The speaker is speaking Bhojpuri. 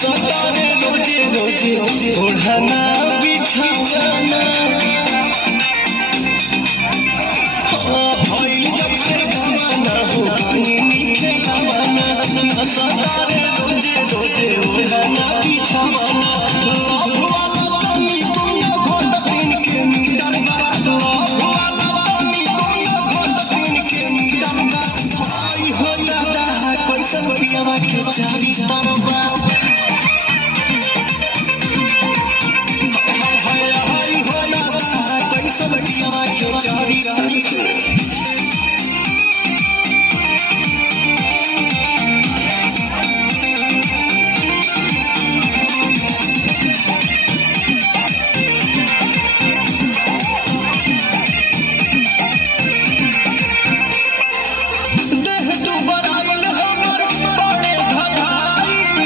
सतारे रोजे रोजे ओढ़ना बिछाना भाई जब से जमाना हो गई खेलाना सतारे